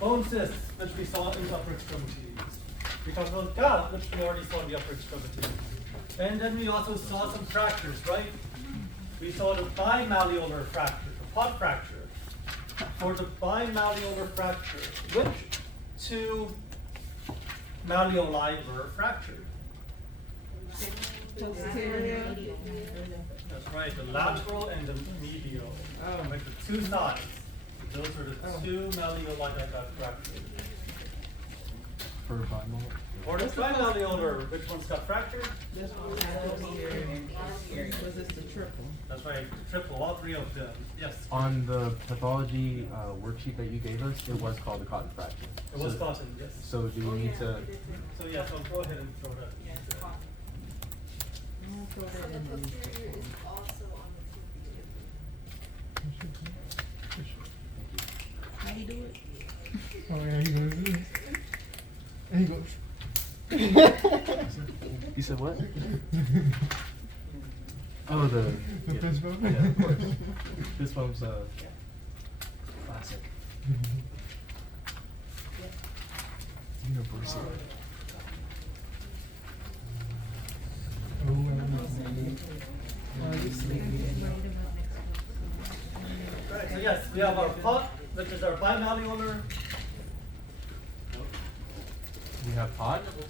bone cysts, which we saw in the upper extremities. We talked about gout, which we already saw in the upper extremities. And then we also saw some fractures, right? We saw the bimalleolar fracture, the pod fracture. For the bimalleolar fracture, which two malleoli were fractured? That's right, the lateral and the medial. Like the two sides. Those are the two malleoli that got fractured. For bimalleolar? For the trimalleolar, which ones got fractured? This one has was this the triple? That's right, triple, all three of them. Yes. On the pathology worksheet that you gave us, it was called a cotton fracture. It was cotton, yes. So do you need to? So yeah, so go ahead and throw that. So the posterior is also on the tibia. How you do it? Oh yeah, he goes this. And he goes. You said what? Oh, the The fist bump? Yeah, of course. This bump's classic. Universal. Right, so yes, we have our pod, which is our bimalleolar. You have pod? What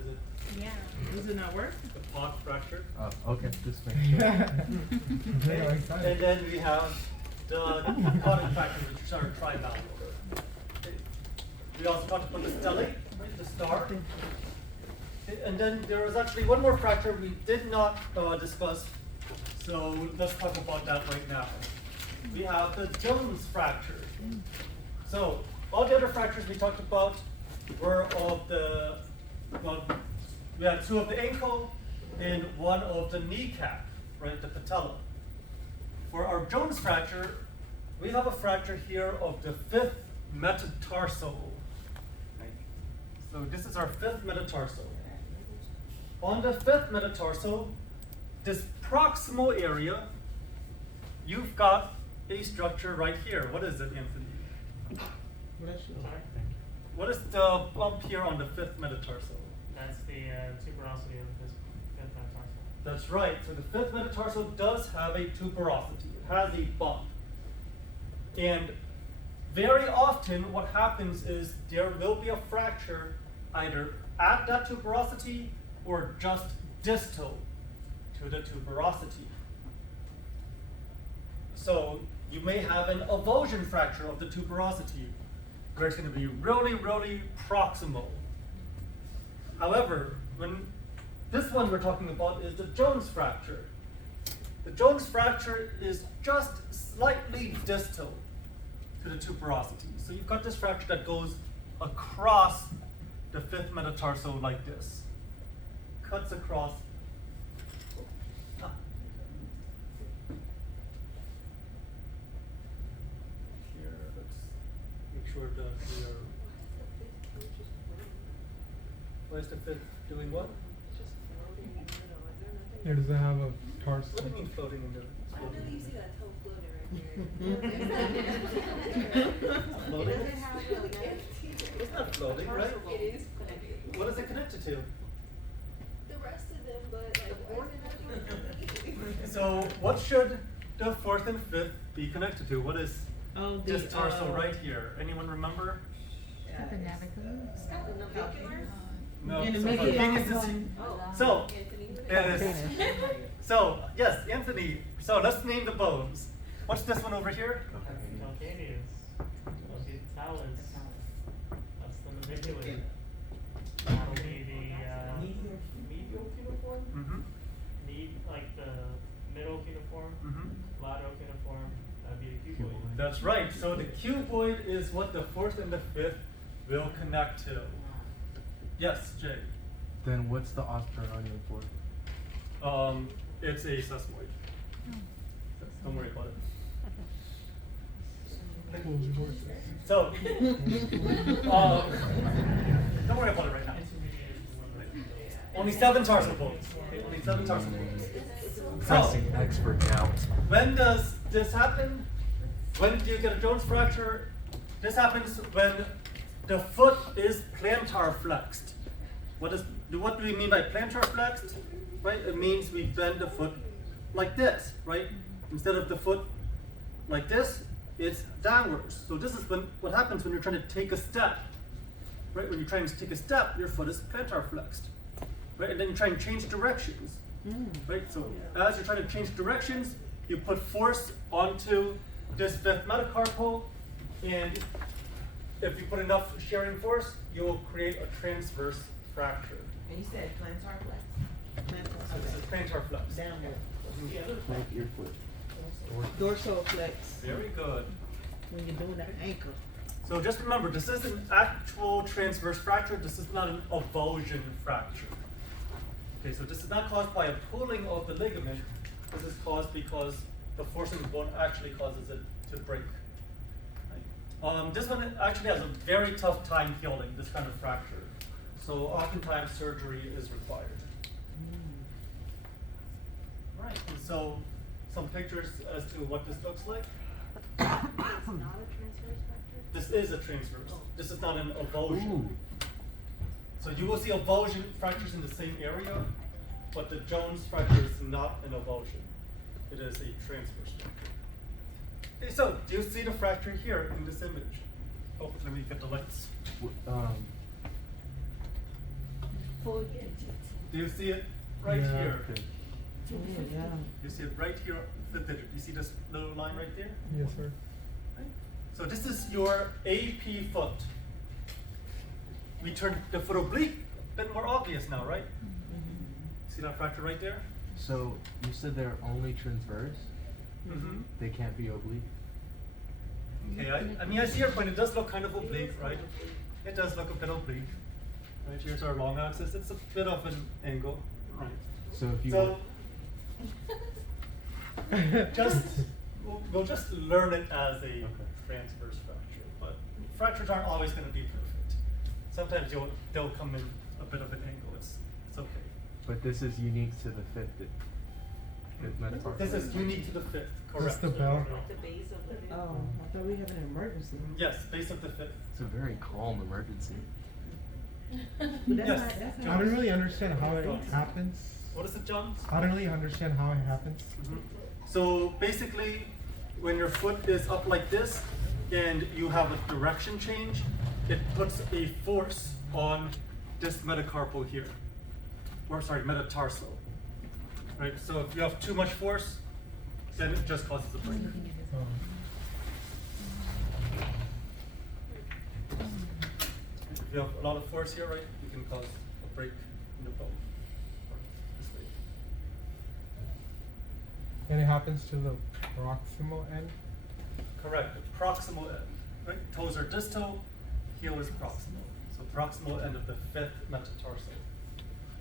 is it? Yeah. Does it not work? The pod fracture. Oh, okay. Just make sure. They are And excited. then we have the cotton fracture, which is our trimalleolar. We also talked about the stellate, right, the star. And then there was actually one more fracture we did not discuss, so let's talk about that right now. We have the Jones fracture. So all the other fractures we talked about were of the, well, we had two of the ankle and one of the kneecap, right, the patella. For our Jones fracture, we have a fracture here of the fifth metatarsal. So this is our fifth metatarsal. On the fifth metatarsal, this proximal area, you've got a structure right here. What is it, Anthony? What is the bump here on the fifth metatarsal? That's the tuberosity of this fifth metatarsal. That's right. So the fifth metatarsal does have a tuberosity. It has a bump. And very often what happens is there will be a fracture either at that tuberosity or just distal to the tuberosity. So you may have an avulsion fracture of the tuberosity where it's going to be really, really proximal. However, when this one we're talking about is the Jones fracture. The Jones fracture is just slightly distal to the tuberosity. So you've got this fracture that goes across the fifth metatarsal like this. Cuts across. Here, let's make sure that we are. Where's the fifth doing what? Here, does it have a What do you tarsal? mean floating in there? I know you see that toe floating right here. Floating? Does it have a It's not floating, right? It is connected. What is it connected to? The rest of them, but like, why is it not connected? So what should the fourth and fifth be connected to? What is Oh, this tarsal right here? Anyone remember? The naviculum? The navicular? No. In the so medial. penis is- Oh. So, Anthony. yes. So, yes, Anthony. So let's name the bones. What's this one over here? Calcaneus. Osteotalus. That's the naviculate. That'll be the medial cuneiform. Mm-hmm. Like the middle cuneiform, Mm-hmm. lateral cuneiform. That'd be the cuboid. That's right. So the cuboid is what the fourth and the fifth will connect to. Yes, Jay. Then what's the osteoid for? It's a sesamoid. Don't worry about it. Holy horses. So, don't worry about it right now. Only 7 tarsal bones. Okay, only 7 tarsal bones. So, Pressing expert now. when does this happen? When do you get a Jones fracture? This happens when the foot is plantar flexed. What do we mean by plantar flexed? Right? It means we bend the foot like this, right? Instead of the foot like this, it's downwards. So this is what happens when you're trying to take a step. Right? When you're trying to take a step, your foot is plantar flexed. Right? And then you try and change directions. Right? So as you're trying to change directions, you put force onto this fifth metacarpal, and if you put enough shearing force, you will create a transverse fracture. And you said plantar flex? So this is plantar flex. Downward. Like your foot. Dorsal flex, Very good. when you're doing an ankle. So just remember, this is an actual transverse fracture. This is not an avulsion fracture. Okay, so this is not caused by a pulling of the ligament. This is caused because the force in the bone actually causes it to break. Right? This one actually has a very tough time healing, this kind of fracture. So oftentimes surgery is required. Right, and so some pictures as to what this looks like. It's not a transverse fracture? This is a transverse. This is not an avulsion. Ooh. So you will see avulsion fractures in the same area, but the Jones fracture is not an avulsion. It is a transverse fracture. Okay, so do you see the fracture here in this image? Oh, let me get the lights. Full Do you see it right Yeah. here? Okay. Yeah. You see it right here, the digit. You see this little line right there? Yes, sir. Right? So this is your AP foot. We turn the foot oblique, a bit more obvious now, right? See that fracture right there? So you said they're only transverse? Mm-hmm. They can't be oblique? Okay, I mean, I see your point. It does look kind of oblique, right? It does look a bit oblique. Right, here's our long axis. It's a bit of an angle. Right. So if you So, we'll just learn it as a transverse fracture. But fractures aren't always going to be perfect. Sometimes they'll come in a bit of an angle. It's okay. But this is unique to the fifth metacarpal. This is unique to the fifth, correct? That's the bell. At the base of the hip. Oh, I thought we had an emergency. Yes, base of the fifth. It's a very calm emergency. But that's Yes. not, that's I not. don't really understand how it happens. What is it, John? I don't really understand how it happens. So basically, when your foot is up like this and you have a direction change, it puts a force on this metacarpal here. Or sorry, metatarsal. Right? So if you have too much force, then it just causes a break. If you have a lot of force here, right, you can cause a break in the bone. This way. And it happens to the proximal end. Correct, the proximal end, right? Toes are distal, heel is proximal. So proximal end of the fifth metatarsal.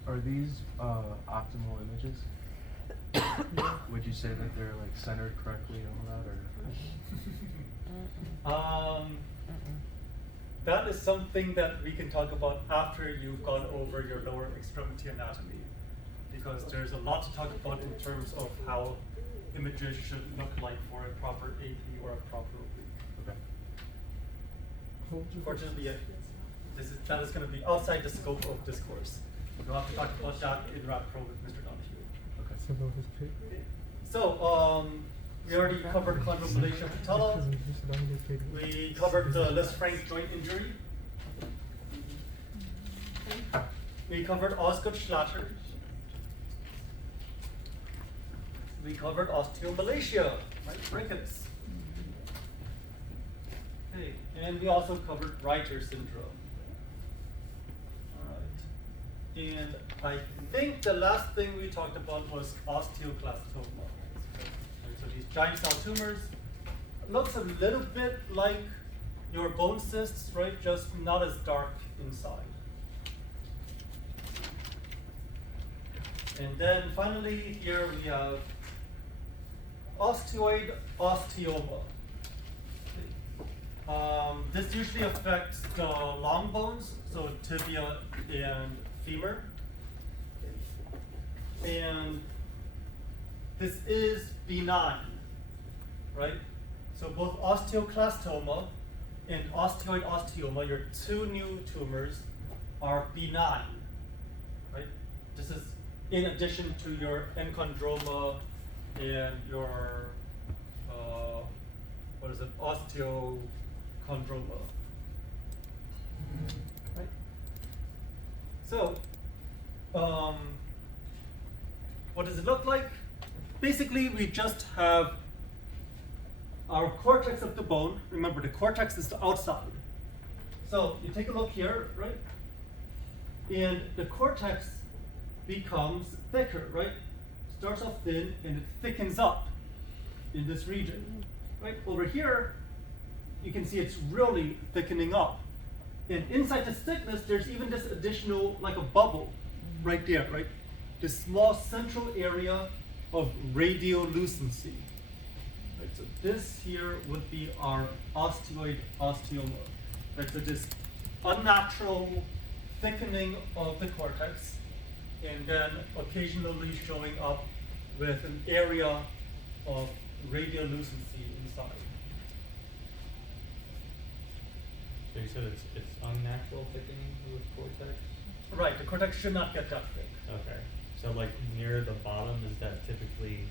Are these optimal images? Would you say that they're like centered correctly and all that, or? That is something that we can talk about after you've gone over your lower extremity anatomy. Because there's a lot to talk about in terms of how images should look like for a proper AP or a proper oblique. Okay. Fortunately, that is going to be outside the scope of this course. We'll have to talk about that in Rap Pro with Mr. Donahue. Okay. So those is paid. So, we already covered Chondromalacia patella. We covered the Lisfranc joint injury. We covered Osteoid Osteoma. We covered Osteomalacia, right? Rickets. Okay, and we also covered Reiter syndrome. All right. And I think the last thing we talked about was osteoclastoma. So these giant cell tumors looks a little bit like your bone cysts, right? Just not as dark inside. And then finally here we have Osteoid Osteoma. This usually affects the long bones, so tibia and femur. And this is benign, right? So both osteoclastoma in osteoid osteoma, your two new tumors are benign, right? This is in addition to your enchondroma and your, osteochondroma, right? So, what does it look like? Basically, we just have our cortex of the bone. Remember, the cortex is the outside. So you take a look here, right? And the cortex becomes thicker, right? Starts off thin and it thickens up in this region, right? Over here, you can see it's really thickening up. And inside this thickness, there's even this additional, like a bubble right there, right? This small central area of radiolucency. Right, so this here would be our osteoid osteoma. Right, so this unnatural thickening of the cortex, and then occasionally showing up with an area of radiolucency inside. So you said it's unnatural thickening of the cortex? Right, the cortex should not get that thick. Okay. So like near the bottom, is that typically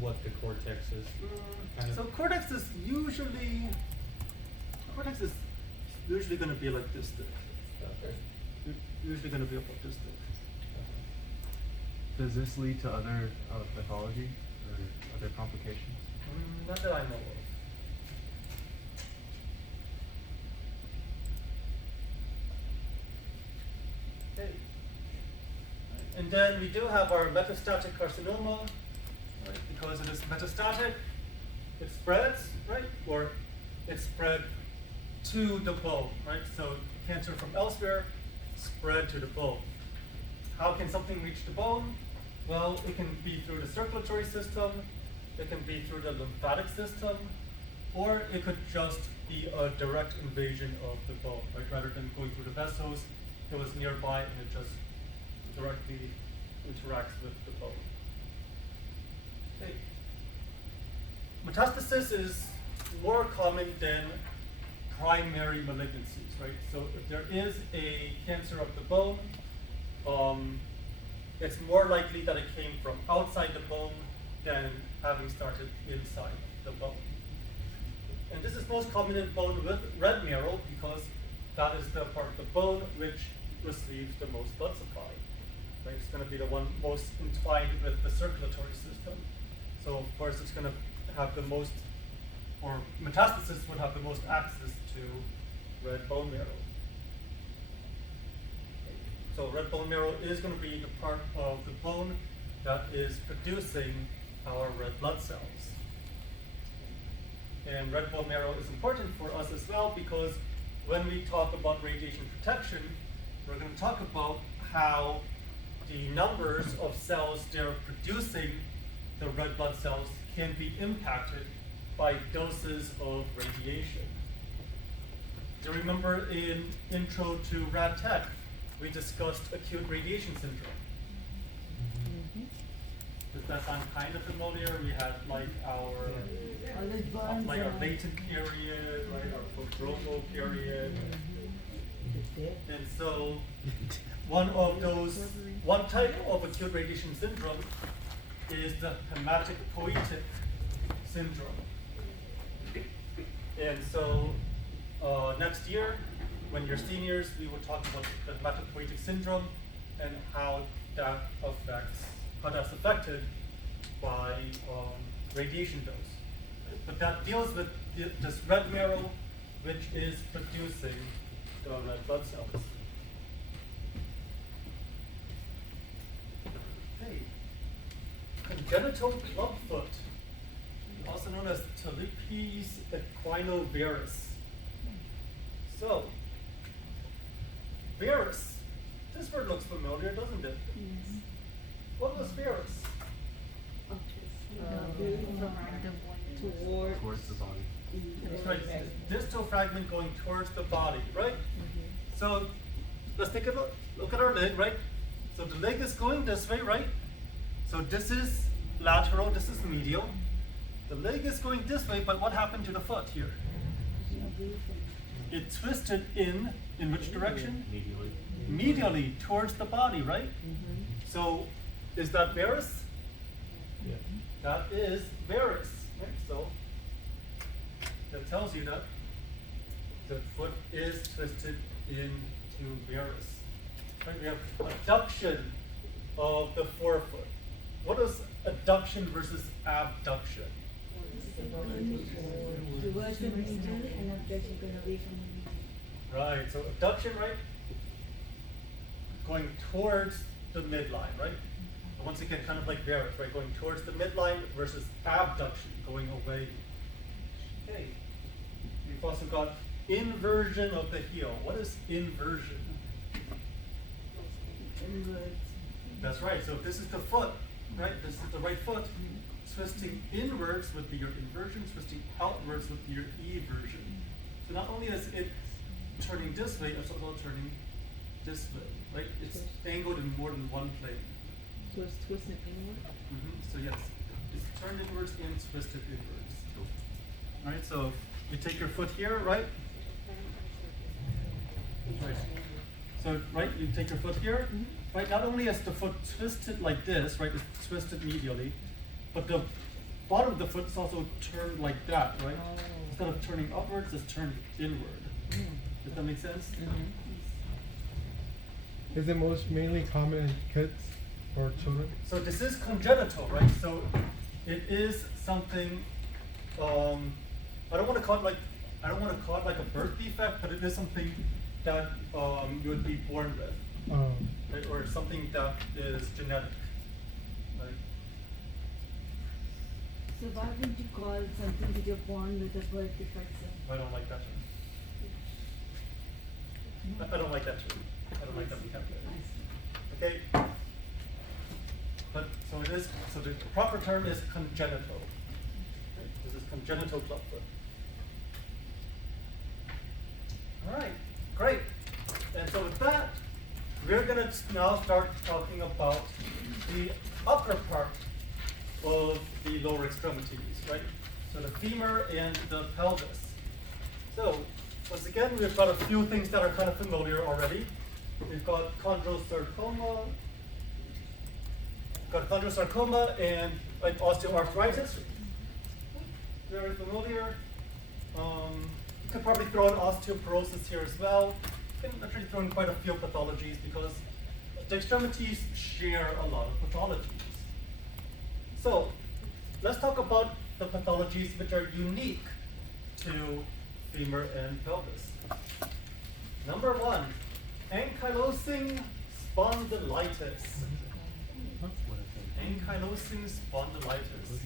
what the cortex is kind of? So cortex is usually going to be like this thick. Okay. Usually going to be about this thick. Does this lead to other pathology or other complications? Not that I know of. Okay. And then we do have our metastatic carcinoma, right? Because it is metastatic, it spreads, right? Or it spread to the bone, right? So cancer from elsewhere spread to the bone. How can something reach the bone? Well, it can be through the circulatory system, it can be through the lymphatic system, or it could just be a direct invasion of the bone, right? Rather than going through the vessels, it was nearby and it just directly interacts with the bone. Okay. Metastasis is more common than primary malignancies, right? So if there is a cancer of the bone, it's more likely that it came from outside the bone than having started inside the bone. And this is most common in bone with red marrow because that is the part of the bone which receives the most blood supply. Right? It's going to be the one most entwined with the circulatory system. So of course it's going to have the most, or metastasis would have the most access to red bone marrow. So red bone marrow is going to be the part of the bone that is producing our red blood cells. And red bone marrow is important for us as well because when we talk about radiation protection, we're going to talk about how the numbers of cells that are producing the red blood cells can be impacted by doses of radiation. Do you remember in Intro to Rad Tech, we discussed acute radiation syndrome? Does that sound kind of familiar? We had like our latent period, right? Our prodromal period. And so one type of acute radiation syndrome is the hematopoietic syndrome. And so next year, when you're seniors, we will talk about the hematopoietic syndrome and how that's affected by radiation dose. But that deals with this red marrow, which is producing the red blood cells. Okay. Congenital clubfoot, also known as Talipes equinovarus. So, varus, this word looks familiar, doesn't it? Yes. What was varus? Towards the body. That's right, distal fragment going towards the body, right? So let's take a look at our leg, right? So the leg is going this way, right? So this is lateral, this is medial. The leg is going this way, but what happened to the foot here? It twisted in which direction? Medially. Medially towards the body, right? So, is that varus? Yeah. That is varus, right? So, that tells you that the foot is twisted into varus. Right? We have adduction of the forefoot. What is adduction versus abduction? Towards the middle and abduction going away from the middle. Right, so abduction, right? Going towards the midline, right? And once again, kind of like varus, right? Going towards the midline versus abduction, going away. Okay. We've also got inversion of the heel. What is inversion? Inwards. That's right. So if this is the foot, right? This is the right foot. Twisting inwards would be your inversion. Twisting outwards would be your eversion. So not only is it turning this way, it's also turning this way, right? It's angled in more than one plane. So it's twisted inward? So yes, it's turned inwards and twisted inwards. All right. So you take your foot here, right? Right. So, right, you take your foot here, right? Not only is the foot twisted like this, right? It's twisted medially, but the bottom of the foot is also turned like that, right? Instead of turning upwards, it's turned inward. Does that make sense? Is it most mainly common in kids or children? So this is congenital, right? So it is something. I don't want to call it like a birth defect, but it is something that you would be born with, right? Or something that is genetic, right? So why would you call something that you're born with a birth defect? I don't like that term. I don't like that term. I don't like that vocabulary. Okay. But so it is. So the proper term is congenital. Okay? This is congenital clubfoot. All right. Great. And so with that, we're gonna now start talking about the upper part of the lower extremities, right? So the femur and the pelvis. So once again, we've got a few things that are kind of familiar already. We've got chondrosarcoma, and like osteoarthritis. Very familiar. You could probably throw in osteoporosis here as well. You can actually throw in quite a few pathologies because the extremities share a lot of pathologies. So let's talk about the pathologies which are unique to femur and pelvis. Number one, ankylosing spondylitis. Ankylosing spondylitis.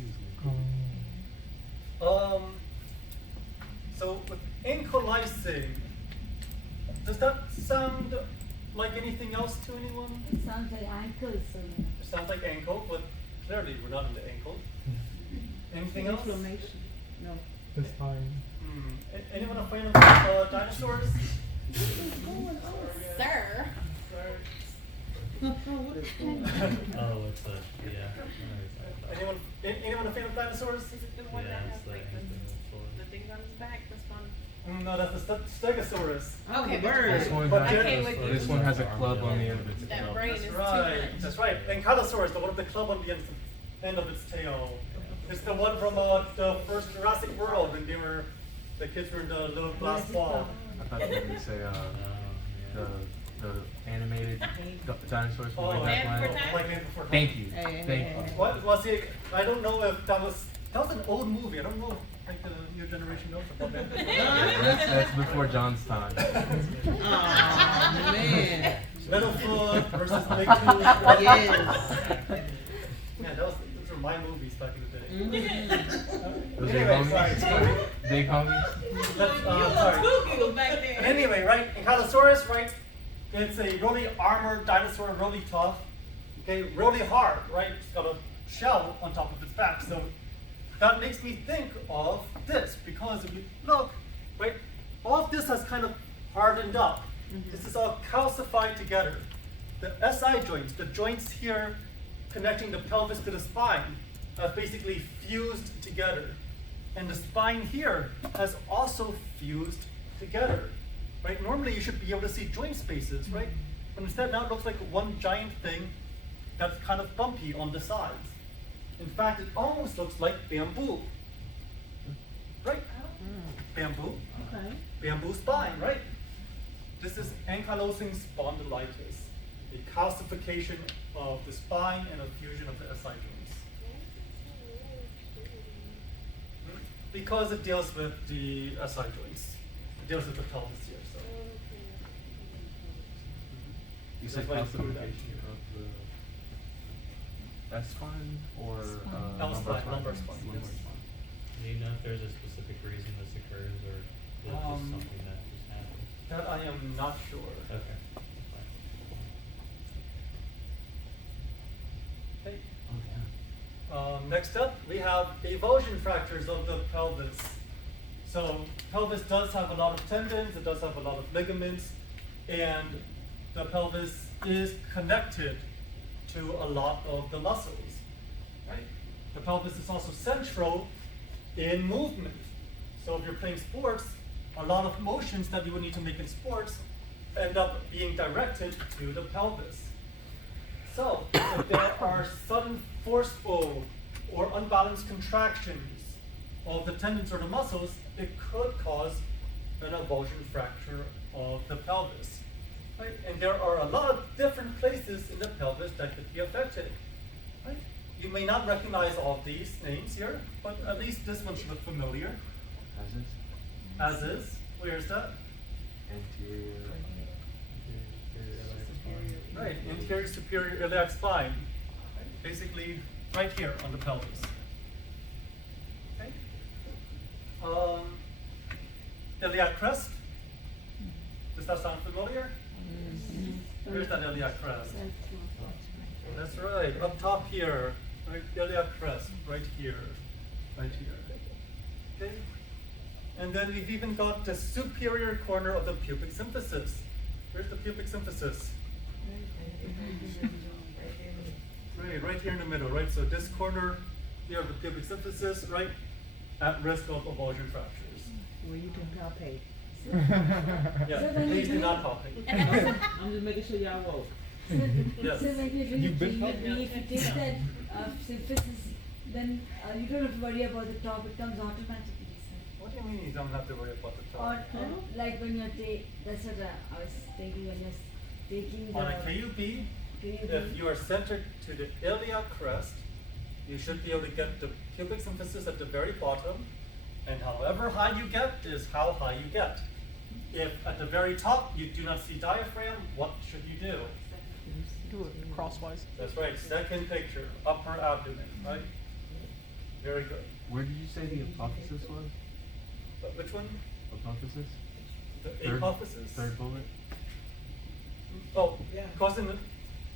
So with ankylosing, does that sound like anything else to anyone? It sounds like ankles. It sounds like ankle, but clearly we're not into ankle. Anything else? Inflammation. No. The spine. Anyone a fan of dinosaurs? Sir. What is going on? Oh, it's a, yeah. Anyone a fan of dinosaurs? Is it the one Yeah, that has it's like like the things on his back? That's fun. No, that's the Stegosaurus. Okay, This one, But has, I came with you. this one has a club on the end of its That tail. brain That's is too right. much. That's right. Ankylosaurus, the one with the club on the end of its tail. It's the one from the first Jurassic World when the kids were in the little glass ball. I thought you were going to say the animated dinosaurs from way back Land when. Before Time? Like Land Before Time. Thank you. Hey, Thank hey, you. hey. Well, see, I don't know if that was an old movie. I don't know if like the new generation knows about that. That's before John's time. Aw, man. Metalfoot versus Big Tooth. Yes. Man, those were my movies back in the day. Those are Anyway, homies? sorry. Big homies? Sorry. Spooky back there. But anyway, right, Ankylosaurus, right, it's a really armored dinosaur, really tough, okay, really hard, right, it's got a shell on top of its back, so that makes me think of this, because if you look, right, all of this has kind of hardened up. This is all calcified together. The SI joints, the joints here connecting the pelvis to the spine, have basically fused together. And the spine here has also fused together, right? Normally you should be able to see joint spaces, right? But instead now it looks like one giant thing that's kind of bumpy on the sides. In fact, it almost looks like bamboo, right? Bamboo, Okay. bamboo spine, right? This is ankylosing spondylitis, a calcification of the spine and a fusion of the SI joints. Because it deals with the SI joints. It deals with the pelvis here, so. You said That's why it's called that. calcification of the S spine or Spine. L spine, lumbar spine, Lumbar yes. spine. Do you know if there's a specific reason this occurs, or is it just something that just happens? That I am not sure. Okay. Okay. Oh yeah. Next up, we have avulsion fractures of the pelvis. So pelvis does have a lot of tendons, it does have a lot of ligaments, and the pelvis is connected to a lot of the muscles, right? The pelvis is also central in movement. So if you're playing sports, a lot of motions that you would need to make in sports end up being directed to the pelvis. So if there are sudden forceful or unbalanced contractions of the tendons or the muscles, it could cause an avulsion fracture of the pelvis. Right? And there are a lot of different places in the pelvis that could be affected. Right? You may not recognize all these names here, but at least this one should look familiar. As is As is. Where's that? anterior. Right, anterior superior iliac spine. Right? Basically, right here on the pelvis. Okay. Iliac crest. Does that sound familiar? Where's that iliac crest? That's right, up top here, right, iliac crest, right here, right here. Okay? And then we've even got the superior corner of the pubic symphysis. Where's the pubic symphysis? Right here in the middle, right? So this corner here of the pubic symphysis, right, at risk of avulsion fractures. Well, you can palpate. Yeah, please do not palpate. I'm just making sure y'all woke. Yes. So when you're doing You've been treatment, if you take that symphysis, then you don't have to worry about the top, it comes automatically. What do you mean you don't have to worry about the Or top? like when you're that's what I was thinking when you're taking the On a KUB, if you are centered to the iliac crest, you should be able to get the pubic symphysis at the very bottom, and however high you get is how high you get. If at the very top you do not see diaphragm, what should you do? Do it crosswise. That's right, second picture, upper abdomen, right? Very good. Where did you say the apophysis was? But which one? Apophysis? The Third- apophysis? Third bullet? Oh, Yeah. causing the,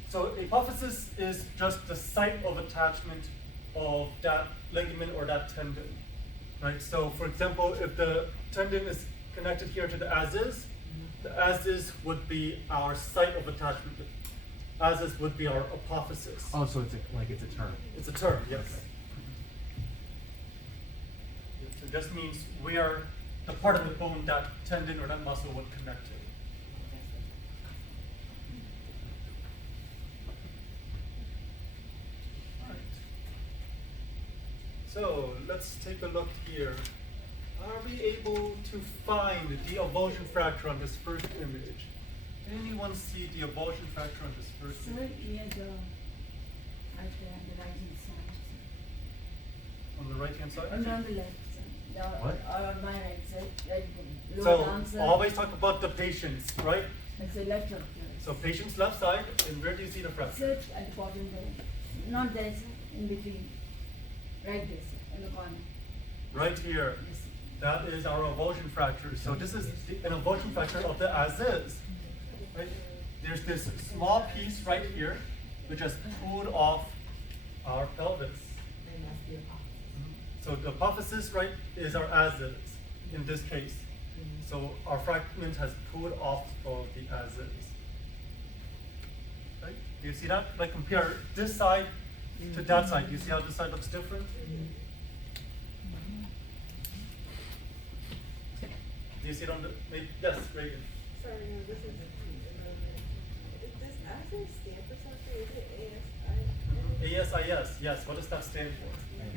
so apophysis is just the site of attachment of that ligament or that tendon, right? So for example, if the tendon is connected here to the the as-is would be our site of attachment. The as-is would be our apophysis. Oh, so it's it's a term. It's a term, yes. It just means where the part of the bone that tendon or that muscle would connect to. Alright. So let's take a look here. Are we able to find the avulsion fracture on this first image? Anyone see the avulsion fracture on this first So image? near the right there on the right hand side. On the right hand side? And on the left side. What? Or on my right side, right lower So down side. always talk about the patients, right? It's the left of So patient's left side, and where do you see the fracture? Search at the bottom there. Not there, sir. In between. Right there, sir. In the corner. Right here. Yes. That is our avulsion fracture. So this is an avulsion fracture of the as-is. Right? There's this small piece right here, which has pulled off our pelvis. So the apophysis, right, is our as-is in this case. So our fragment has pulled off of the as-is. Right? Do you see that? Like compare this side to that side. Do you see how this side looks different? Do you see it on the, yes, Reagan. Sorry, no, this is. Does ASIS stand for something? Is it ASI? ASIS, yes, what does that stand for?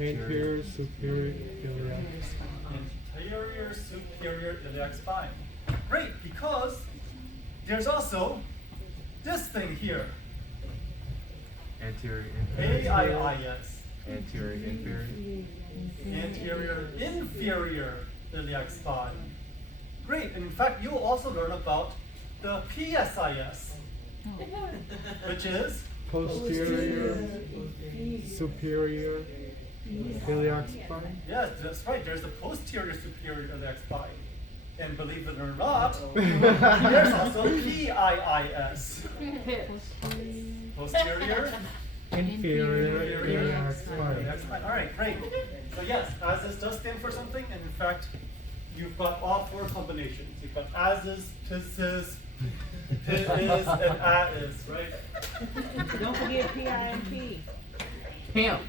Anterior superior iliac. Anterior superior iliac spine. Great, because there's also this thing here. Anterior inferior. AIIS. Anterior inferior. Anterior inferior iliac spine. Great, and in fact, you'll also learn about the PSIS, which is Posterior superior iliac spine. yes, that's right. There's the posterior superior iliac spine, and believe it or not, there's also PIIS, posterior Inferior inferior iliac spine. iliac spine. All right, great. So yes, ASIS does stand for something, and in fact, you've got all four combinations. You've got ASIS, PISIS, PIS, and AIS, right? Don't forget PIMP. Pimp.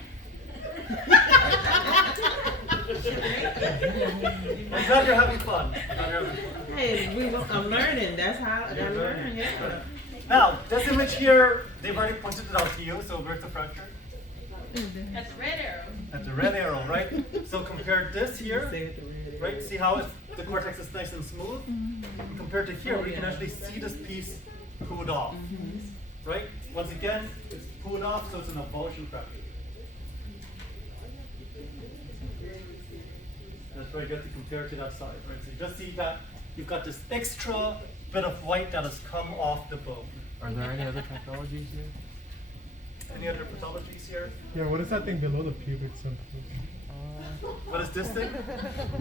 I'm glad you're having fun. I'm glad you're having fun. Hey, I'm learning. That's how I gotta learn. Yeah. Now, this image here, they've already pointed it out to you, so where's the fracture? At the red arrow. At the red arrow, right? So compare this here, Say it the red. right? See how the cortex is nice and smooth? And compared to here, we can actually see this piece pulled off, right? Once again, it's pulled off, so it's an avulsion fracture. That's very good to compare to that side, right? So you just see that you've got this extra bit of white that has come off the bone. Are there any other pathologies here? Any other pathologies here? Yeah, what is that thing below the pubic symptom? What is this thing?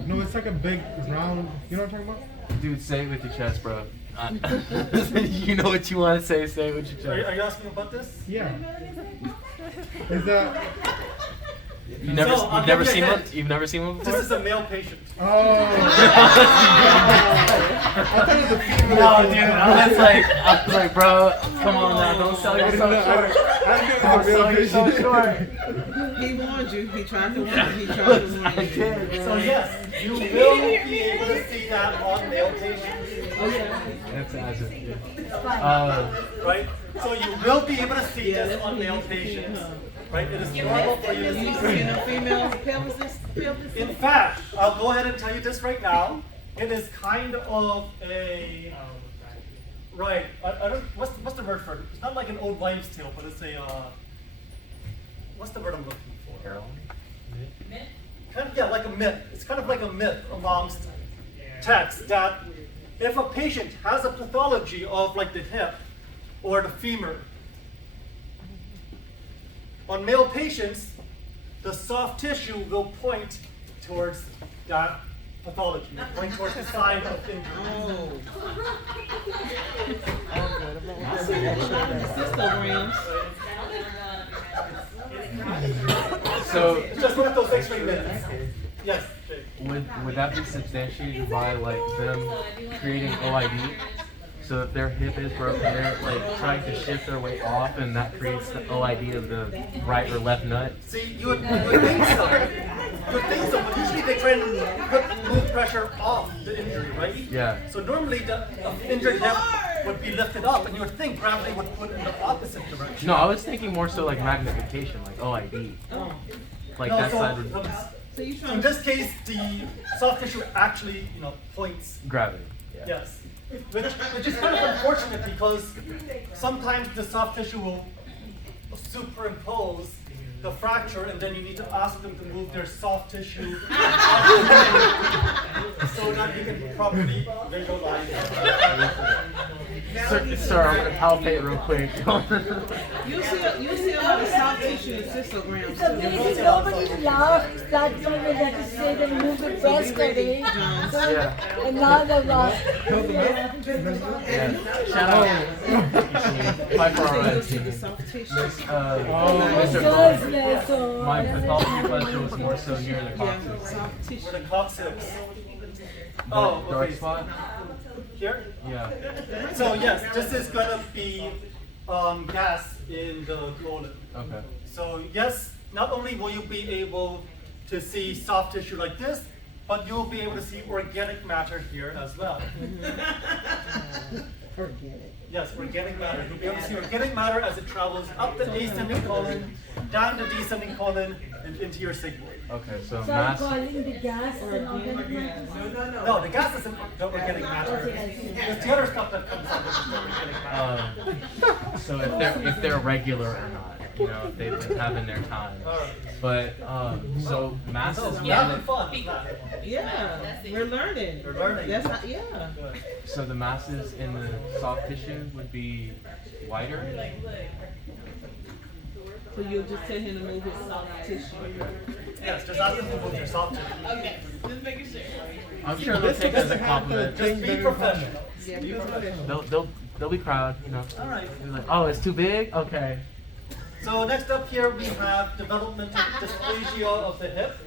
No, it's like a big round. You know what I'm talking about? Dude, say it with your chest, bro. You know what you want to say it with your chest. Are you asking about this? Yeah. Is that? You've never, So, I'll you've never give you seen a one? hint. You've never seen one before? This is a male patient. Oh. I thought it was a female. No, dude, I was like, bro, come on now, don't sell yourself short. Don't sell yourself short. He warned you. He tried to warn you. He tried to warn I you. did. So yes, you will be able to see that on male patients, That's as it. right? So you will be able to see Yeah, this that's on what male you can see, patients, huh? right? It is normal for you to You see. seen the females' pelvis? In fact, I'll go ahead and tell you this right now. It is kind of a right. I don't. What's the word for it? It's not like an old wives' tale, but it's a. What's the word I'm looking for? Kind of, yeah, like a myth. It's kind of like a myth amongst texts that if a patient has a pathology of like the hip or the femur, on male patients, the soft tissue will point towards that pathology, point towards the sign of injury. Oh. Cystograms. So, It's just one of those X-ray myths. Yes, Jake. would that be substantiated by like them creating OID? So if their hip is broken, they're like trying to shift their weight off, and that creates the OID of the right or left nut. See, you would think so. You would think so, but usually they try and move pressure off the injury, right? Yeah. So normally the injured hip would be lifted up, and you would think gravity would put in the opposite direction. No, I was thinking more so like magnification, like OID. Oh. Like No, that so, side would So you so trying in to this case, the soft tissue actually, points. gravity. Yes. Which is kind of unfortunate because sometimes the soft tissue will superimpose the fracture, and then you need to ask them to move their soft tissue so that you can properly visualize Sir, I'm gonna palpate real quick. you see a lot of soft tissue in cystograms. It's amazing, nobody laughed that time when they had to say they moved the breast away. Yeah. And now they're laughing. Yeah. Shout out. Bye for our red See the team. soft tissue. Mr. My pathology question was more so near the Yeah, coccyx. soft tissue. where the coccyx. The Oh, dark okay. spot? Here? Yeah. So yes, this is gonna be gas in the colon. Okay. So yes, not only will you be able to see soft tissue like this, but you'll be able to see organic matter here as well. Organic. Yes, organic matter. You'll be able to see organic matter as it travels up the ascending colon, down the descending colon, and into your sigmoid. Okay, so So I'm mass. calling the gas an organic matter? No, the gas isn't the organic matter. Okay. It's the other stuff that comes out of the organic matter. So if they're regular or not, you know, if they've been having their time. Alright. But so mass So, is having fun. with that. Yeah, we're learning. We're learning. That's not, yeah. Good. so the masses in the soft tissue would be wider. So you'll just tell him to move his soft tissue. Yes, just ask them to move your soft tissue. Okay, just making sure. I'm sure they'll take it as a compliment. Just be professional. Yeah, Be professional. They'll be proud, you know. Alright. Be like, oh, it's too big. Okay. So next up here we have developmental dysplasia of the hip.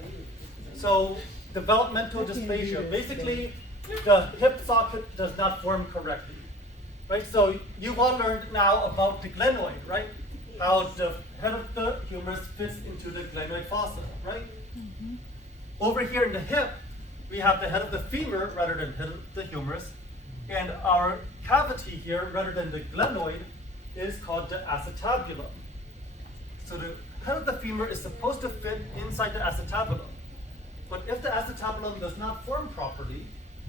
So developmental dysplasia, basically the hip socket does not form correctly, right? So you've all learned now about the glenoid, right? How the head of the humerus fits into the glenoid fossa, right? Over here in the hip, we have the head of the femur rather than head of the humerus, and our cavity here rather than the glenoid is called the acetabulum. So the head of the femur is supposed to fit inside the acetabulum. But if the acetabulum does not form properly,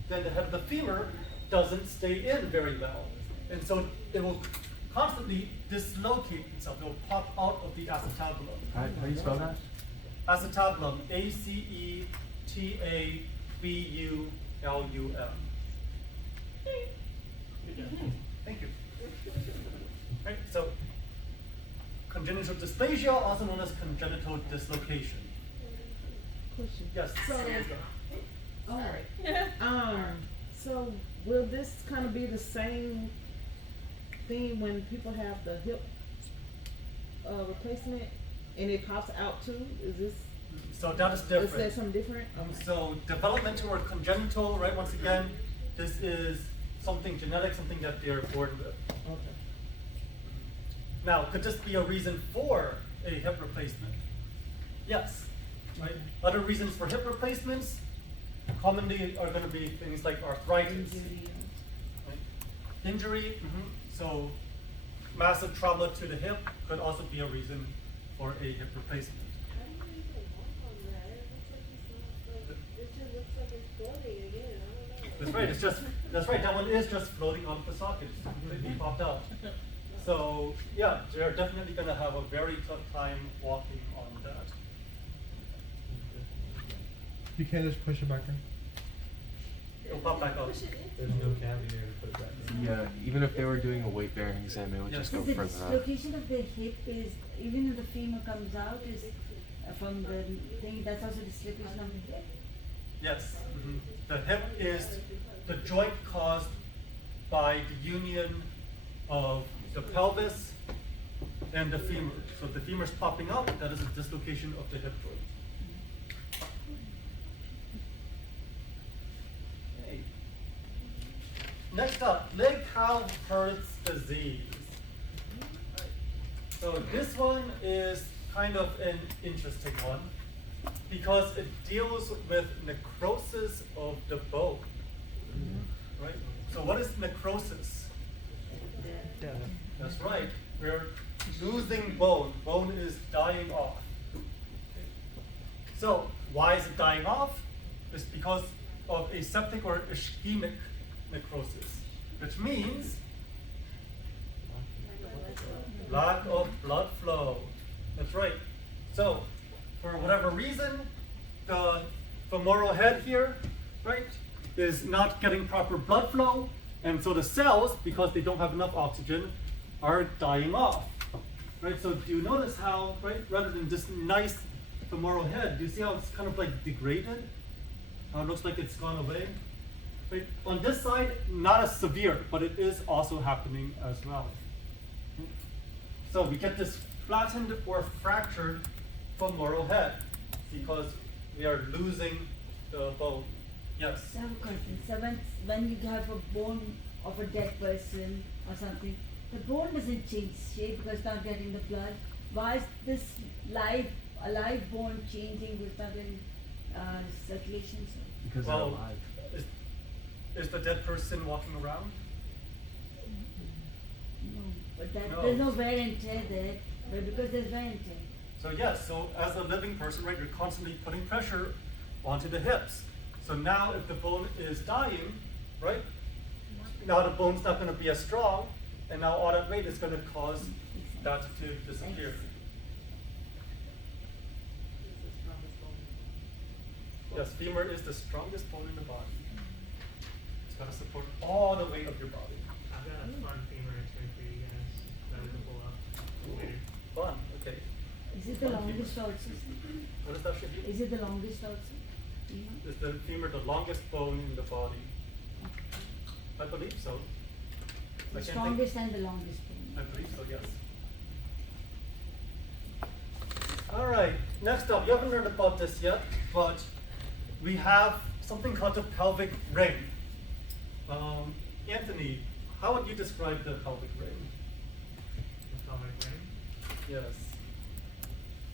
then the head of the femur doesn't stay in very well. And so it will constantly dislocate itself. It will pop out of the acetabulum. How do you spell that? Acetabulum, A-C-E-T-A-B-U-L-U-M. Thank you. Right, so congenital dysplasia, also known as congenital dislocation. Question. Yes. So will this kind of be the same thing when people have the hip replacement and it pops out too? Is this, So that is is that different. something different? So developmental or congenital, right? Once again, this is something genetic, something that they're born with. Okay. Now, could this be a reason for a hip replacement? Yes. Right. Other reasons for hip replacements commonly are going to be things like arthritis, right? Injury. So massive trauma to the hip could also be a reason for a hip replacement. I don't even walk on that. It just looks like it's floating again. I don't know. That's right. That's right. That one is just floating off the socket. It's completely popped out. So yeah, they're definitely going to have a very tough time walking on that. You can't just push it back in. It'll pop back out. There's no cavity there to put it back in. Yeah, even if they were doing a weight bearing exam, it would Yes. just So go the further up. dislocation of the hip is, even if the femur comes out, is from the thing, that's also dislocation of the hip? Yes. The hip is the joint caused by the union of the pelvis and the femur. So if the femur is popping out, that is a dislocation of the hip joint. Okay. Next up, leg calf hurts disease. So this one is kind of an interesting one because it deals with necrosis of the bone. Right? So what is necrosis? That's right. We're losing bone. Bone is dying off. So why is it dying off? It's because of aseptic or ischemic necrosis, which means lack of blood flow. That's right. So for whatever reason, the femoral head here, right, is not getting proper blood flow, and so the cells, because they don't have enough oxygen, are dying off. Right? So do you notice how, right, rather than this nice femoral head, do you see how it's kind of like degraded? How it looks like it's gone away? Right? On this side, not as severe, but it is also happening as well. So we get this flattened or fractured femoral head because we are losing the bone. Yes. I have a question. So when you have a bone of a dead person or something, the bone doesn't change shape because it's not getting the blood. Why is this alive bone changing with not getting circulation? So Because they're Well, alive. is the dead person walking around? No, but that, No. there's no wear and tear there, but because there's wear and tear. So yes, so as a living person, right, you're constantly putting pressure onto the hips. So now if the bone is dying, right, now the bone's not going to be as strong, and now all that weight is going to cause that to disappear. Yes, femur is the strongest bone in the body. It's going to support all the weight of your body. I've got a fun femur x-ray for you guys that we can pull up later. Fun, okay. Is it the One longest femur. also? What is that, Shahid? Is it the longest also? Do you know? Is the femur the longest bone in the body? I believe so. I The can't think- strongest and the longest I bone. believe so, yes. All right, next up, you haven't learned about this yet, but we have something called the pelvic ring. Anthony, how would you describe the pelvic ring? The pelvic ring. Yes.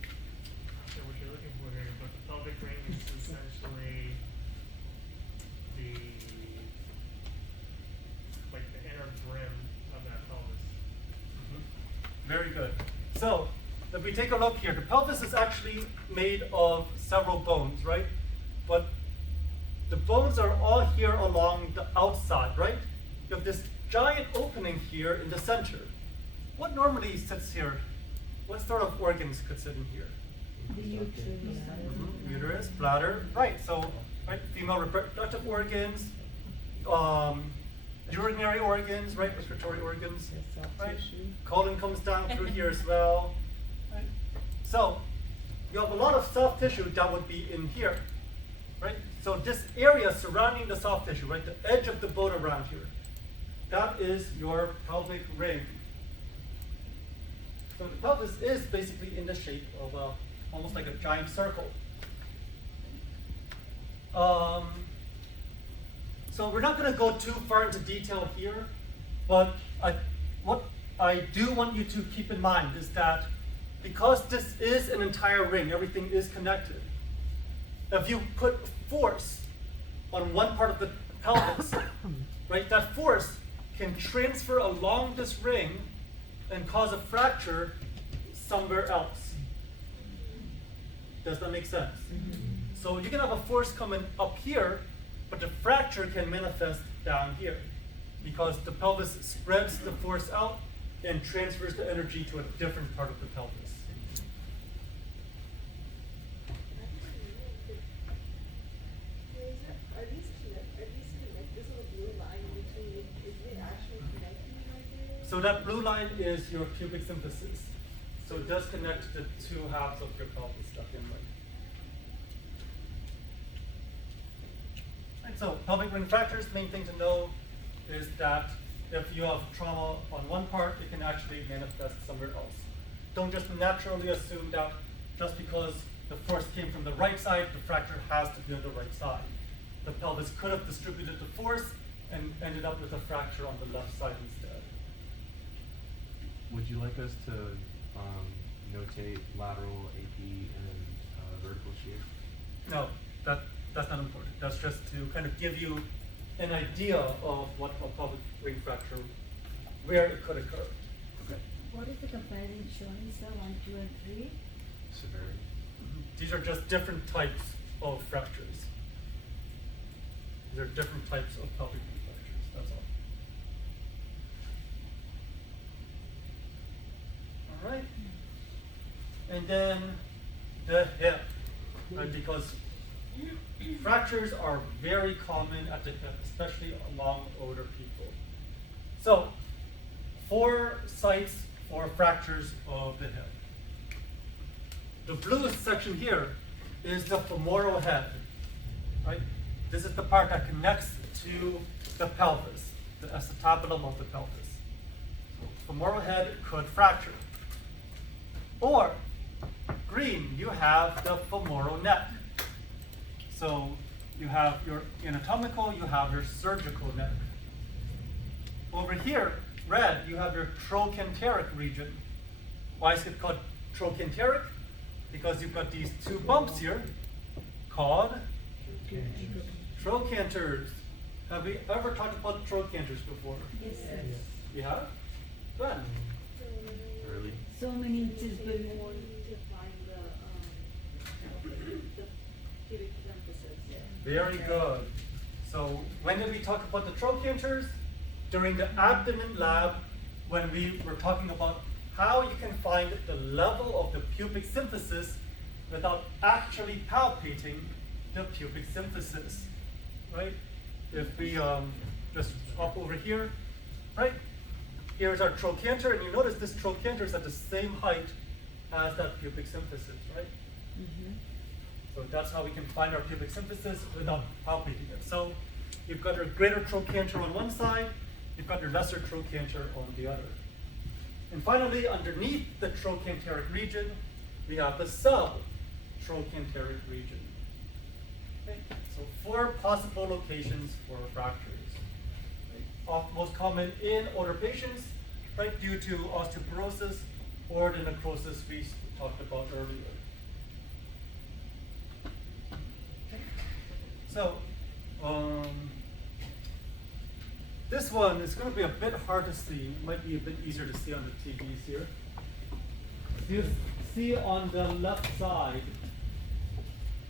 Not sure what you're looking for here, but the pelvic ring is essentially the inner brim of that pelvis. Very good. So, if we take a look here, the pelvis is actually made of several bones, right? But the bones are all here along the outside, right? You have this giant opening here in the center. What normally sits here? What sort of organs could sit in here? The uterus. Uterus, bladder, right? So, right, female reproductive organs, urinary organs, right, respiratory organs, right? Colon comes down through here as well, right? So, you have a lot of soft tissue that would be in here, right? So this area surrounding the soft tissue, right, the edge of the bone around here, that is your pelvic ring. So the pelvis is basically in the shape of almost like a giant circle. So we're not going to go too far into detail here, but what I do want you to keep in mind is that because this is an entire ring, everything is connected. If you put force on one part of the pelvis, right, that force can transfer along this ring and cause a fracture somewhere else. Does that make sense? So you can have a force coming up here, but the fracture can manifest down here because the pelvis spreads the force out and transfers the energy to a different part of the pelvis. Are these connected? This is a blue line between, is it actually connecting right there? So that blue line is your pubic symphysis. So it does connect the two halves of your pelvis stuck in right. And so pelvic ring fractures, main thing to know is that if you have trauma on one part, it can actually manifest somewhere else. Don't just naturally assume that just because the force came from the right side, the fracture has to be on the right side. The pelvis could have distributed the force and ended up with a fracture on the left side instead. Would you like us to notate lateral, AP, and vertical shear? No, that's not important. That's just to kind of give you an idea of what a pelvic ring fracture, where it could occur. Okay. What is the comparison showing, sir? 1, 2, and 3? Severity. These are just different types of fractures. These are different types of pelvic ring fractures, that's all. All right. And then the hip, right? Because fractures are very common at the hip, especially among older people. So, 4 sites for fractures of the hip. The bluest section here is the femoral head, right? This is the part that connects to the pelvis, the acetabulum of the pelvis. So femoral head could fracture. Or, green, you have the femoral neck. So you have your anatomical, you have your surgical neck. Over here, red, you have your trochanteric region. Why is it called trochanteric? Because you've got these 2 bumps here called Trochanters. Have we ever talked about trochanters before? Yes, sir. We have? When? Early. So many inches below. To find the pubic symphysis. Very good. So when did we talk about the trochanters? During the abdomen lab, when we were talking about how you can find the level of the pubic symphysis without actually palpating the pubic symphysis, right? If we just hop over here, right? Here's our trochanter, and you notice this trochanter is at the same height as that pubic symphysis, right? Mm-hmm. So that's how we can find our pubic symphysis without palpating it. So you've got your greater trochanter on one side, you've got your lesser trochanter on the other. And finally, underneath the trochanteric region, we have the sub-trochanteric region. Okay? So 4 possible locations for fractures. Right? Most common in older patients, right, due to osteoporosis or the necrosis we talked about earlier. So, this one is going to be a bit hard to see. It might be a bit easier to see on the TVs here. You see on the left side,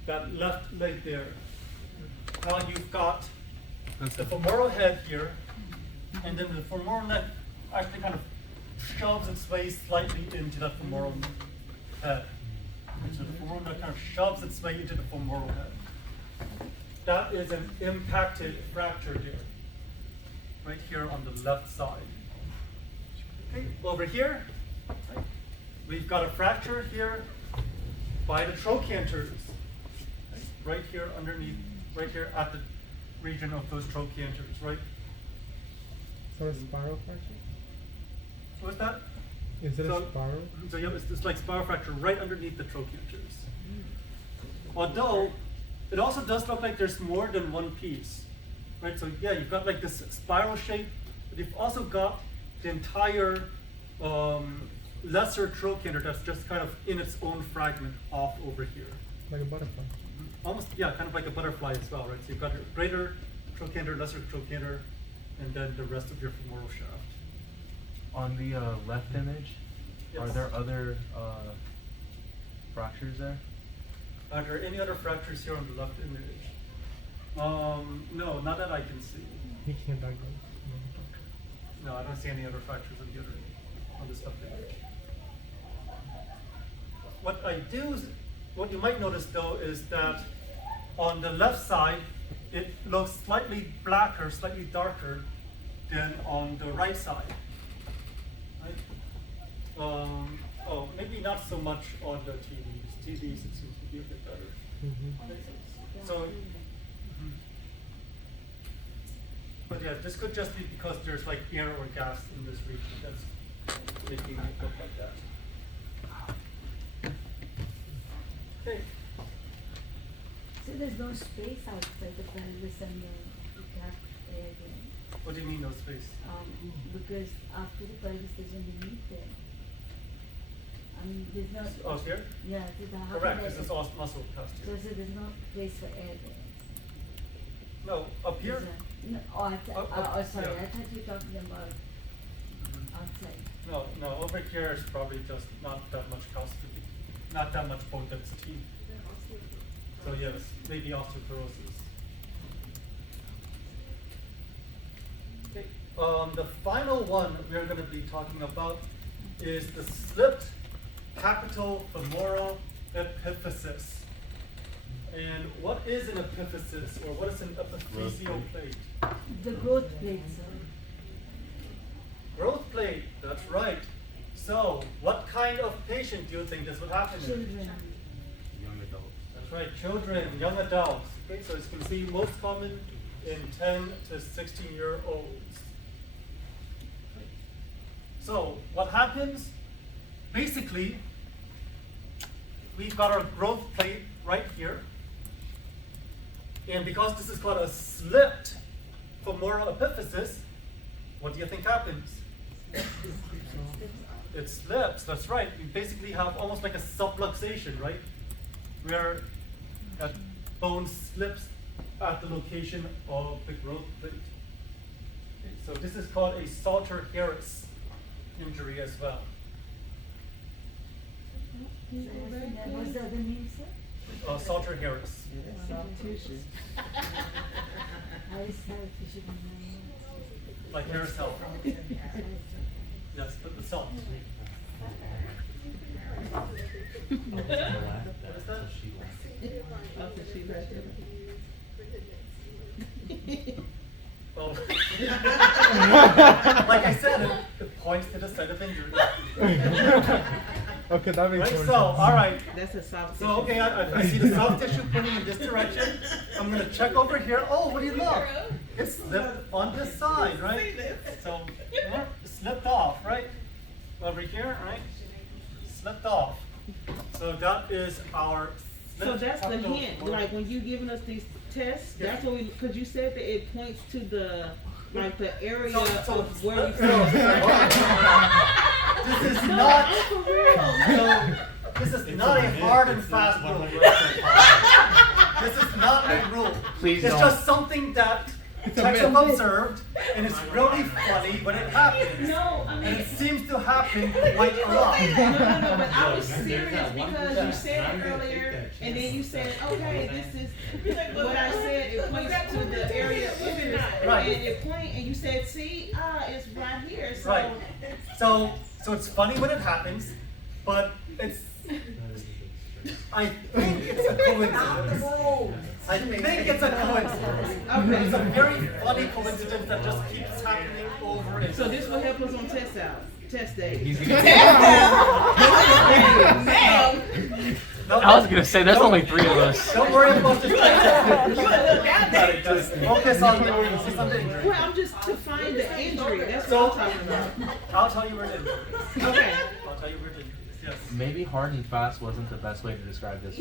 that left leg there, how you've got the femoral head here, and then the femoral neck actually kind of shoves its way slightly into the femoral head. And so the femoral neck kind of shoves its way into the femoral head. That is an impacted fracture there, right here on the left side. Okay, over here, right, we've got a fracture here by the trochanters, right here underneath, right here at the region of those trochanters, right? So a spiral fracture? What's that? Is it So- a spiral? So yeah, it's like spiral fracture right underneath the trochanters. Although, it also does look like there's more than one piece, right? So yeah, you've got like this spiral shape, but you've also got the entire lesser trochanter that's just kind of in its own fragment off over here. Like a butterfly. Almost, yeah, kind of like a butterfly as well, right? So you've got your greater trochanter, lesser trochanter, and then the rest of your femoral shaft. On the left image, are Yes. there other fractures there? Are there any other fractures here on the left image? No, not that I can see. He can't diagnose. No, I don't see any other fractures on the other, on this left image. What you might notice though is that on the left side, it looks slightly blacker, slightly darker than on the right side. Right? Oh, maybe not so much on the TVs. TVs, it seems to be a bit better. Mm-hmm. So, but yeah, this could just be because there's like air or gas in this region that's making it look like that. Okay. So there's no space outside the pelvis and the gap area. What do you mean no space? Because after the pelvis there's only meat there. I mean, there's no. Oh, here? Yeah, there's a Correct, this is all muscle So, capacity. there's no place for air there. No, up here? Is there? No, oh, sorry, yeah. I thought you were talking about outside. No, over here is probably just not that much capacity, not that much bone density. So yes, maybe osteoporosis. Okay, the final one we're going to be talking about is the slipped capital femoral epiphysis. And what is an epiphysis, or what is an epiphyseal plate? The growth plate, sir. Growth plate, that's right. So, what kind of patient do you think this would happen in? Children. Young adults. That's right, children, young adults. Okay, so as you can see, most common in 10 to 16-year-olds. So, what happens? Basically, we've got our growth plate right here. And because this is called a slipped femoral epiphysis, what do you think happens? It slips, that's right. We basically have almost like a subluxation, right? Where that bone slips at the location of the growth plate. Okay, so this is called a Salter-Harris injury as well. What's the other name, sir? Salter-Harris. Yeah, that's soft tissue. Harris Health, you should know. Like Harris Health. Yes, but the salt. What is that? That's what she left it. Oh. Like I said, it points to the site of injury. Okay, that makes Right, more so, sense. all right. That's a soft tissue. So, okay, I see the soft tissue pointing in this direction. I'm gonna check over here. Oh, what do you look? It's slipped on this side, right? So, yeah, it slipped off, right? Over here, right? Slipped off. So that is our So slipped that's the capital hint, floor. like when you giving us these tests, that's what we, cause you said that it points to the, like the area So- of where we so- feel. This is not, For real. so, this is not a hard and fast rule. This is not a rule. Please It's don't. just something that techs have observed, and it's really funny when it happens. No, I And mean, it seems to happen quite a lot. no, but I was There's serious that one because you percent. said I'm it gonna take earlier, that and then chance. you said, okay, this is what I said, it points to the area of interest. Right. And it point, and you said, see, it's right here, so. Right. So it's funny when it happens, but it's, I think it's a coincidence. I think it's a coincidence. Okay. It's a very funny coincidence that just keeps happening over and So over. this will help us on test day. He's gonna No, I was gonna say, there's only 3 of us. Don't worry about this. Just focus on the injury. Well, I'm just to find the injury, that's So, what I'm talking about. I'll tell you where it is. Okay. I'll tell you where it is. Yes. Maybe hard and fast wasn't the best way to describe this.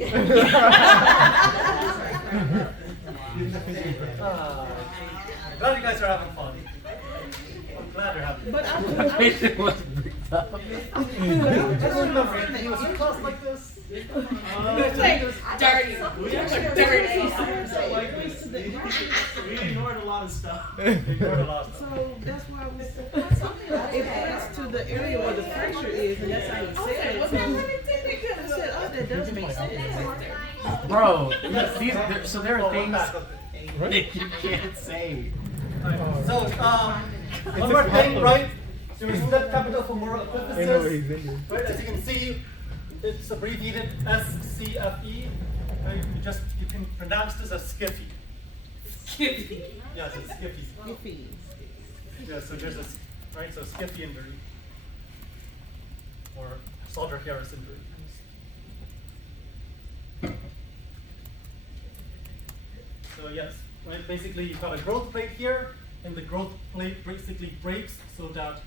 Glad you guys are having fun. I'm glad you're having fun. But I The patient was bricked up. I don't remember anything. Was your class like this? Dirty. We ignored a lot of stuff. Ignored a lot of stuff. So that's why I was, it points to the area where the fracture is, and that's how you said it. I said, oh, that does make sense. Bro, so there are Oh, things back up. that you can't say. So, one more thing, right? There is that capital femoral I know he's epiphysis. injured. Right, as you can see, it's abbreviated SCFE. Right? You can pronounce this as Skiffy. Skiffy. Yes, it's Skiffy. Skiffy. Yeah, so there's a, right, so Skiffy injury. Or Salter-Harris injury. So yes, right, basically you've got a growth plate here, and the growth plate basically breaks so that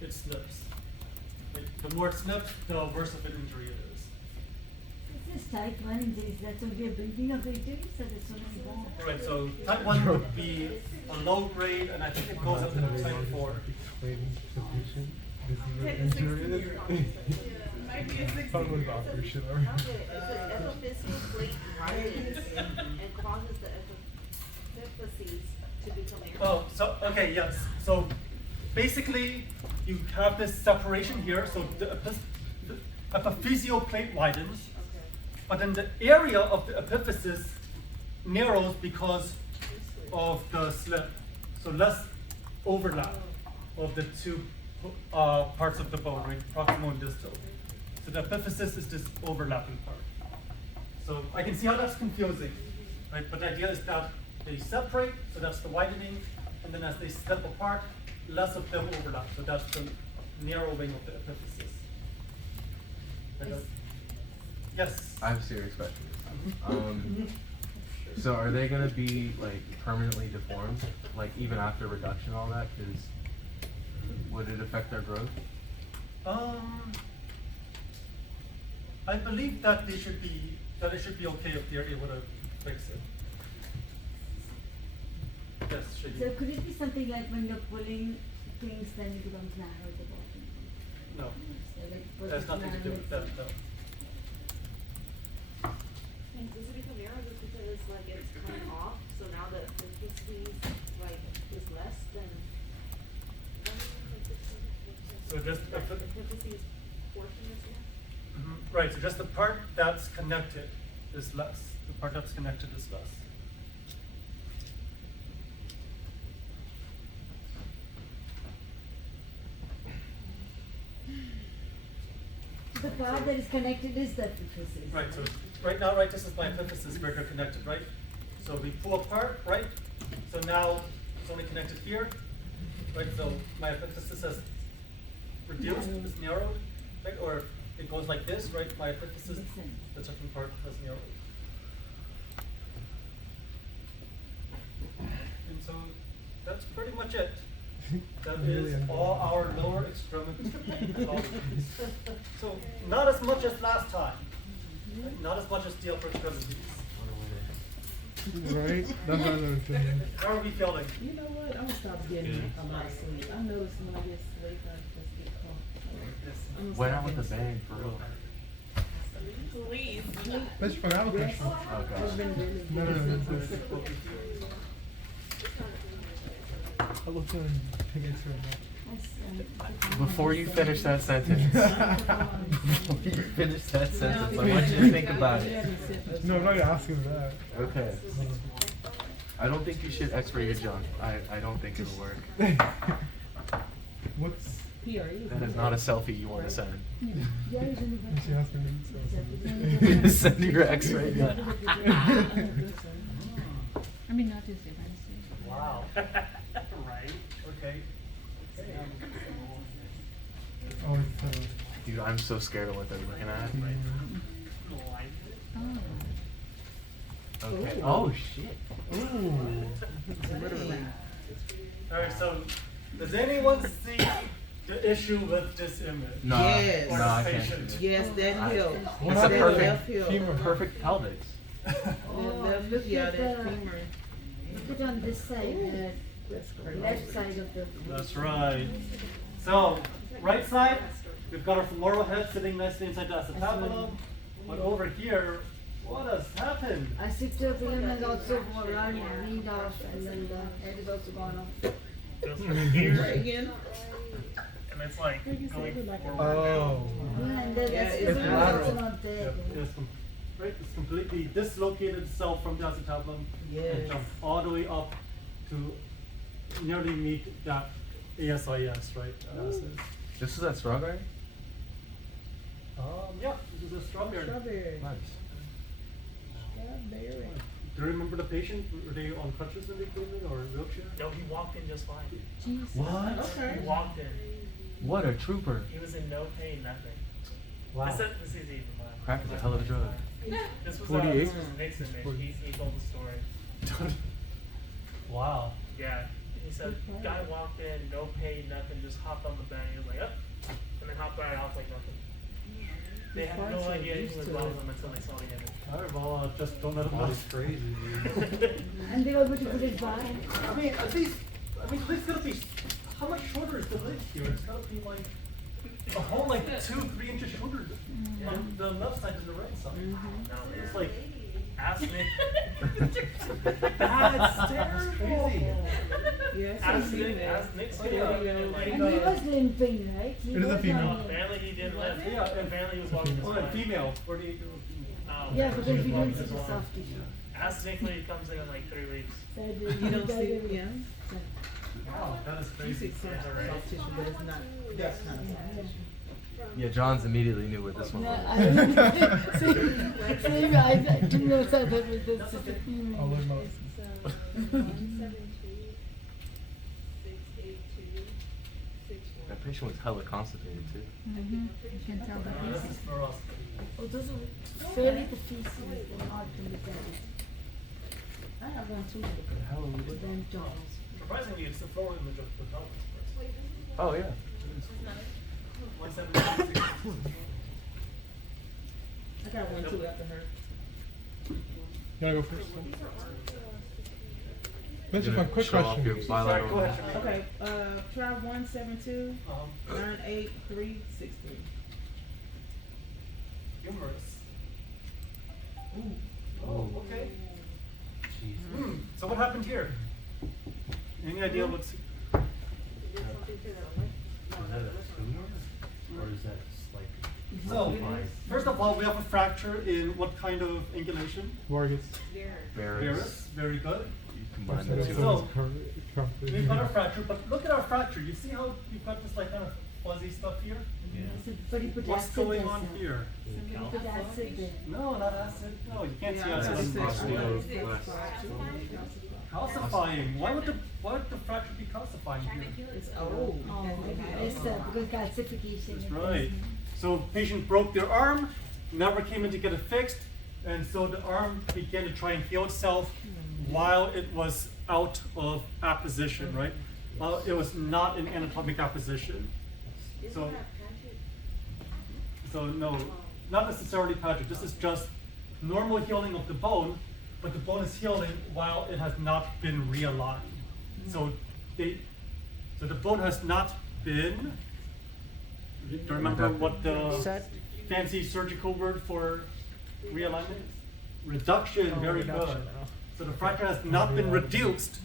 it slips. Right? The more it slips, the worse of an injury it is. This is type 1 injuries, that's only a beginning of the injury, so there's so many more. Right, so type 1 would be a low grade, and I think it goes up to type 4. Explaining to the patient, this is an injury. Someone about for sure. Okay, it's an epiphyseal plate widens and causes the epiphyses to become narrow. Oh, so, okay, yes. So basically, you have this separation here, so the epiphyseal plate widens, Okay. but then the area of the epiphysis narrows because of the slip. So less overlap of the two parts of the bone, right? Proximal and distal. So the epiphysis is this overlapping part. So I can see how that's confusing, right? But the idea is that they separate, so that's the widening, and then as they step apart, less of them overlap. So that's the narrowing of the epiphysis. Yes. I have a serious question. So are they gonna be like permanently deformed, like even after reduction and all that? Because would it affect their growth? I believe that it should be okay if they're able to fix it. Yes, should So be. could it be something like when you're pulling things, then it becomes narrow at the bottom? No, So like that's nothing to do with that. No. And does it become narrow just because like it's coming off, so So now the epiphyses like is less than. So just The epiphyses portion is less? right. So just the part that's connected is less. The part that's connected is less. The part that is connected is the epiphysis. Right. So right now, right, this is my epiphysis where they're connected, right? So we pull apart, right? So now it's only connected here, right? So my epiphysis has reduced, it's narrowed, right? Or it goes like this, right? My epiphysis, the second part has narrowed. And so that's pretty much it. That is all our lower extremity pathologies. So not as much as last time. Right? Not as much as the upper extremities. Right? That's what I was saying. How are we feeling? You know what? I'm gonna stop getting a lot of sleep. I notice when I get sleep, I just get caught. I'm gonna Went stop out with a getting bang, for real. Please. Let's find out a question. Oh, I've gosh. been really No, good. that's it. I love to take it to Before you finish that sentence, before you finish that sentence, I want you to think about it. No, I'm not gonna ask him that. Okay. I don't think you should X-ray your junk. I don't think it'll work. What's PRE. That is not a selfie you want to send. she has for me? Send your X-ray gun. I mean, not Tuesday, Wednesday. Wow. Right? Okay. Oh, it's Dude, I'm so scared of what they're looking at. Oh. Okay. Oh shit. ooh. Alright, so does anyone see the issue with this image? No, Yes. no, I can't. Patient. see it. Yes, that hill. It's a That perfect left hill. femur. perfect pelvis. That left, look yeah, at that the- femur. Look at on this side, That's the crazy. left side of the. That's right. So, right side, we've got our femoral head sitting nicely inside the acetabulum. But over here, what has happened? Acetabulum is also around weaned off, and then the head is also gone off. Goes from here, Right again? and it's like going forward. Oh. Yeah, and then Yeah, the it's acetabulum is also lateral. not there. Yep, right, it's completely dislocated itself from the acetabulum and Yes. jumped all the way up to nearly meet that ASIS, right? This is that strawberry? Yeah, this is a strawberry. Strawberry. Nice. Strawberry. Do you remember the patient? Were they on crutches when they came in or wheelchair? No, he walked in just fine. What? Okay. He walked in. What a trooper. He was in no pain, nothing. Wow. This is even wild. Crack is a hell of a drug. This was 48? this was Nick's image. He told the story. Wow. Yeah. He said, guy walked in, no pain, nothing, just hopped on the bed. He was like, up, and then hopped right off like nothing. They had no idea anything was wrong with him until they saw the image. Alright, well, just don't let them know. That's crazy, dude. And they were able to put it back. I mean, at least, it's gotta be, how much shorter is the lid here? It's gotta be like, a whole like 2-3 inches shorter on the left side than the right side. No, It's like, ask Nick. that's terrible. Yes, Ask Nick. Ask Nick's video. And he was limping, right? He It is a was female. on it. Apparently he didn't live. Yeah, and Apparently he was walking this Oh, way. and female, 48-year-old female. Oh, Yeah, okay. because He we was don't walking see this the long. soft tissue. Ask Nick when he comes in like 3 weeks. You don't see, yeah. Wow, that is You see crazy. some soft tissue, but it's not that kind of soft tissue. Yeah, John's immediately knew what this one No, was. I same, I didn't know that was this. I'll learn about So, 172, 682, 61. That patient was hella constipated too. You can tell the This faces. is for us. Oh, those are fairly the feces, they're hard to look at. I have one too. Then jaws. Surprisingly, it's the floor image of the pelvis. Oh yeah. 172. I got one too after her. You wanna go first? Mention my quick Show off your question. Sorry, go bilateral. ahead. Okay, try 172, Um, 98363. Humorous. Ooh. Oh, okay. So what happened here? Any idea what's? Did something to the leg? Is that a tumor? Or is that just like So, calcified? first of all, we have a fracture in what kind of angulation? Vargas. Varus. Very good. Combine So the that's two. So- covered. We've got our fracture, but look at our fracture. You see how we've got this like kind of fuzzy stuff here? Yeah. Somebody put What's acid going there, on sir. here? Somebody put acid there. No, not acid. No, you can't see Yeah, acid. that's Osteoid Calcifying. Why would the fracture be calcifying here? It's old. Oh, it's because calcification. That's right. So patient broke their arm, never came in to get it fixed, and so the arm began to try and heal itself while it was out of apposition, right? It was not in anatomic apposition. Isn't So, that Patrick? so no, not necessarily Patrick. This is just normal healing of the bone, but the bone is healing while it has not been realigned. So the bone has not been. Do you remember what the fancy surgical word for realignment is? Reduction. Very good. So the fracture has not been reduced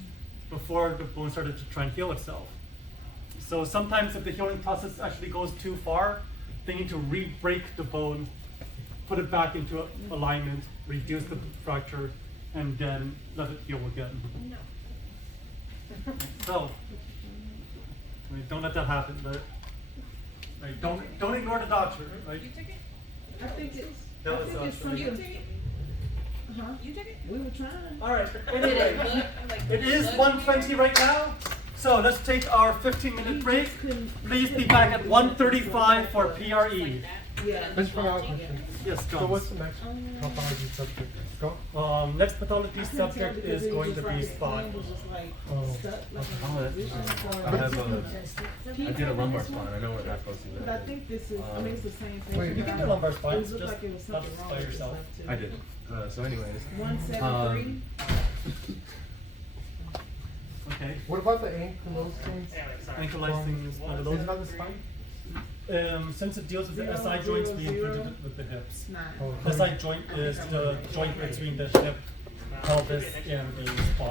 before the bone started to try and heal itself. So sometimes if the healing process actually goes too far, they need to re-break the bone, put it back into alignment, reduce the fracture, and then let it heal again. No. So, don't let that happen. Right? Don't ignore the doctor. Right? You took it? I think it's, That I was think it's awesome. You something, took it? huh? You took it? We were trying. All right. Anyway, it is 1:20 right now. So let's take our 15-minute break. Please be back at 1:35 for PRE. Yeah. Let's try out a question. Yes, So John. what's the next pathology subject? Go. Next pathology I couldn't tell subject because is it was going to just be like his spine. hand was just like Oh. stuck, like Oh, that's vision interesting. for- I have I did a lumbar spine. I know what that's supposed to be. But I think this is, I mean, it's the same thing. Wait, You can do lumbar spine, It looked just like it was not something wrong by with this yourself. stuff, too. I did. So anyways. 173. Okay. What about the ankylosing? Anyway, sorry. Ankylosing Is spondylosis. that the spine? Since it deals with the 0, SI joints, we 0, included it with the hips. 9. Oh, The SI joint is the joint between the hip, pelvis, and the spine.